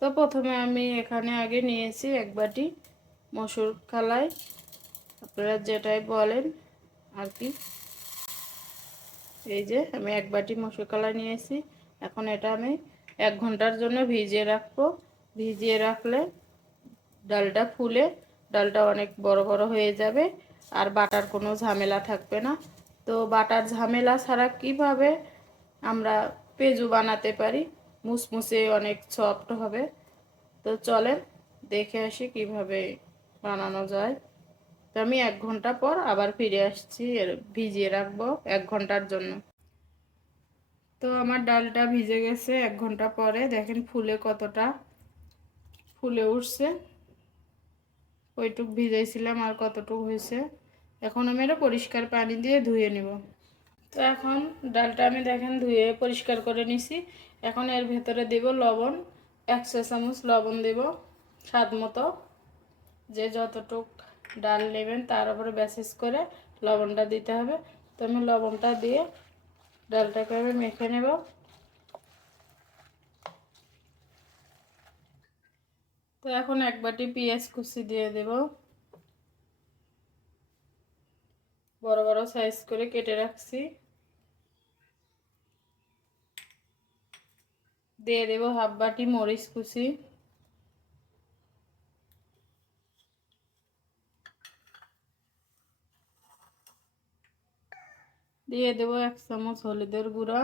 তো প্রথমে আমি এখানে আগে নিয়েছি এক বাটি মসুর কালাই, আপনারা যেটাই বলেন আর কি। এই যে আমি এক বাটি মসুর কালাই নিয়েছি। এখন এটা আমি 1 ঘন্টার জন্য ভিজিয়ে রাখবো। ভিজিয়ে রাখলে ডালটা ফুলে ডালটা অনেক বড় বড় হয়ে যাবে, আর বাটার কোনো ঝামেলা থাকবে না। তো বাটার ঝামেলা ছাড়া কিভাবে আমরা পেঁজু বানাতে পারি, মুসমুসে অনেক সফট হবে। তো চলেন দেখে আসি কিভাবে বানানো যায়। তো আমি 1 ঘন্টা পর আবার ফিরে আসছি, ভিজিয়ে রাখবো 1 ঘন্টার জন্য। তো আমার ডালটা ভিজে গেছে 1 ঘন্টা পরে, দেখেন ফুলে কতটা ফুলে উঠছে। ওইটুক ভিজাইছিলাম আর কতটুকু হয়েছে। এখন আমি এটা পরিষ্কার পানি দিয়ে ধুয়ে নিব। তো এখন ডালটা আমি দেখেন ধুয়ে পরিষ্কার করে নিছি। এখন এর ভেতরে দেব লবণ, 1 চা চামচ লবণ দেব স্বাদ মতো। যে যতটুক ডাল নেবেন তার উপরে বেসিস করে লবণটা দিতে হবে। তো আমি লবণটা দিয়ে ডালটাকে আমি মেখে নেব। তো এখন 1 বাটি পেঁয়াজ কুচি দিয়ে দেব, বড় বড় সাইজ করে কেটে রাখছি। দিয়ে দেব হাফ বাটি মরিচ কুচি, দিয়ে দেব 1 চামচ হলুদের গুঁড়া,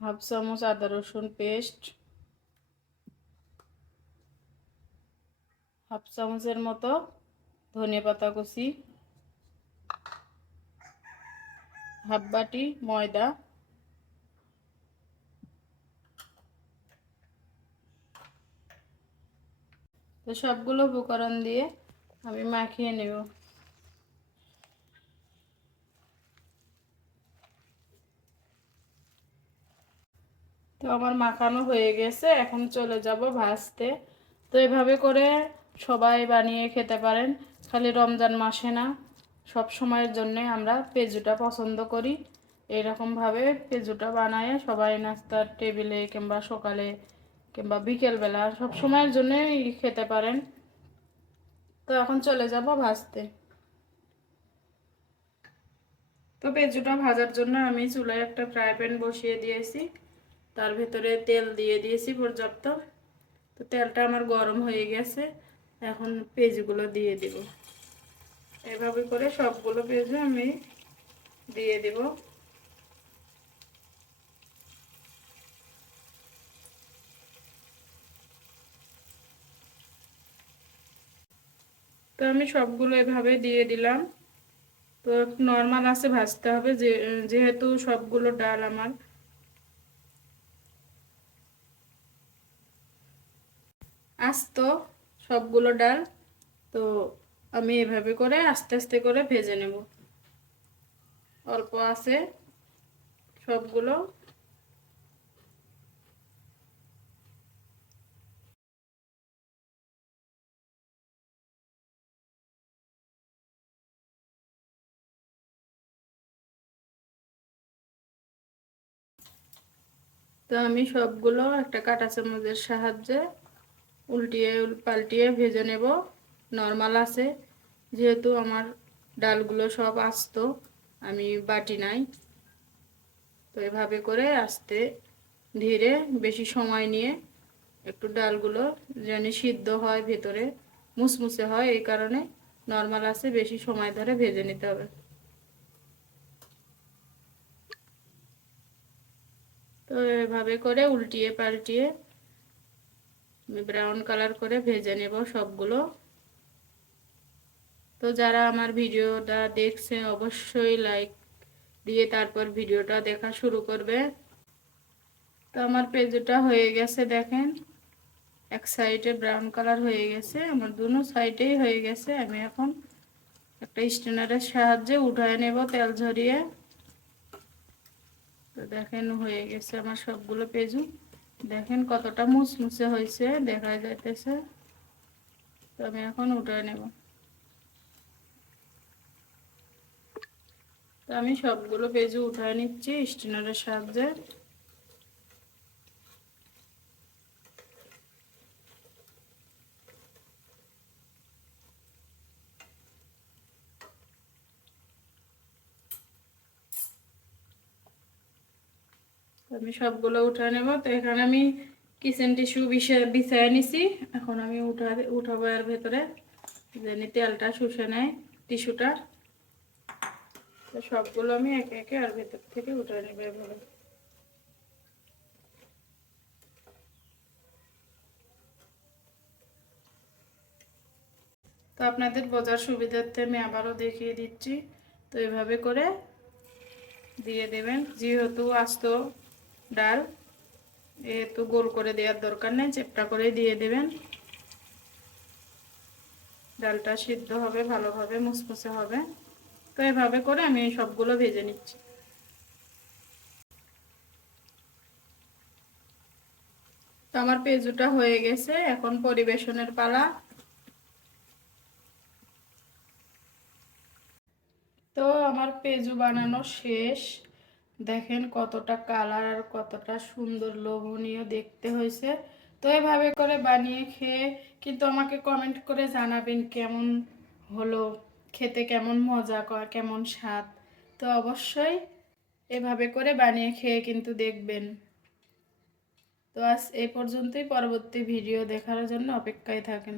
হাফ চামচ আদা রসুন পেস্ট, হাফ চামচের মতো ধনিয়া পাতা কুচি, হাফ বাটি ময়দা, তো সবগুলো উপকরণ দিয়ে আমি মাখিয়ে নেব। তো আমার মাখানো হয়ে গেছে, এখন চলে যাব ভাজতে। তো এভাবে করে সবাই বানিয়ে খেতে পারেন, খালি রমজান মাসে না, সব সময়ের জন্য আমরা পেঁজুটা পছন্দ করি। এরকমভাবে পেঁজুটা বানায় সবাই নাস্তার টেবিলে কিংবা সকালে কিংবা বিকেলবেলা সব সময়ের জন্যই খেতে পারেন। তো এখন চলে যাব ভাজতে। তো পেঁজুটা ভাজার জন্য আমি চুলায় একটা ফ্রাই প্যান বসিয়ে দিয়েছি, তার ভেতরে তেল দিয়ে দিয়েছি পর্যাপ্ত। তো তেলটা আমার গরম হয়ে গেছে, এখন পেঁয়াজগুলো দিয়ে দেব। এভাবে করে সবগুলো পেঁয়াজ আমি দিয়ে দেব। তো আমি সবগুলো এভাবে দিয়ে দিলাম। তো নর্মাল আছে ভাজতে হবে, যেহেতু সবগুলো ডাল আমার আস্ত, সবগুলো ডাল, তো আমি এভাবে করে আস্তে আস্তে করে ভেজে নেব অল্প আছে সবগুলো। তো আমি সবগুলো একটা কাঁটা চামচের সাহায্যে উল্টিয়ে পাল্টিয়ে ভেজে নেব নর্মাল আছে, যেহেতু আমার ডালগুলো সব আস্ত, আমি বাটি নাই। তো এভাবে করে আস্তে ধীরে বেশি সময় নিয়ে একটু ডালগুলো যেন সিদ্ধ হয়, ভেতরে মুসমুসে হয়, এই কারণে নর্মাল আছে বেশি সময় ধরে ভেজে নিতে হবে। তো এভাবে করে উল্টিয়ে পাল্টিয়ে ব্রাউন কালার করে ভেজে নেব সবগুলো। তো যারা আমার ভিডিওটা দেখছে অবশ্যই লাইক দিয়ে তারপর ভিডিওটা দেখা শুরু করবে। তো আমার পেঁয়াজটা হয়ে গেছে, দেখেন এক সাইডে ব্রাউন কালার হয়ে গেছে, আমার দুনো সাইডেই হয়ে গেছে। আমি এখন একটা স্ট্রেনারের সাহায্যে উঠায় নেব তেল ঝরিয়ে। তো দেখেন হয়ে গেছে আমার সবগুলো পেঁয়াজু, দেখেন কতটা মুচমুচে হয়েছে দেখা যাইতেছে। তো আমি এখন উঠায় নেব। তো আমি সবগুলো পেঁয়াজু উঠায় নিচ্ছি স্ট্রেনারের সাহায্যে। আমি সবগুলো উঠা নেব। তো এখানে আমি কিচেন টিস্যু বিছায় নিছি, এখন আমি উঠাবো এর ভেতরে, যেন তেলটা শুষে নেয় টিস্যুটা। তো সবগুলো আমি একে একে আর ভেতর থেকে উঠে নেব এভাবে। তো আপনাদের বোঝার সুবিধার্থে আমি আবারও দেখিয়ে দিচ্ছি। তো এভাবে করে দিয়ে দেবেন, যেহেতু আস্ত ডাল এত গোল করে দেওয়ার দরকার নেই, চেপটা করে দিয়ে দেবেন। ডালটা সিদ্ধ হবে ভালোভাবে, মুসমুসে হবে। তো এভাবে করে আমি সবগুলো ভেজে নিচ্ছি। তো আমার পেঁয়াজুটা হয়ে গেছে, এখন পরিবেশনের পালা। তো আমার পেঁয়াজু বানানো শেষ। দেখেন কতটা কালার আর কতটা সুন্দর লোভনীয় দেখতে হয়েছে। তো এভাবে করে বানিয়ে খেয়ে কিন্তু আমাকে কমেন্ট করে জানাবেন কেমন হলো, খেতে কেমন মজা, কেমন স্বাদ। তো অবশ্যই এভাবে করে বানিয়ে খেয়ে কিন্তু দেখবেন। তো আজ এই পর্যন্তই, পরবর্তী ভিডিও দেখার জন্য অপেক্ষায় থাকেন।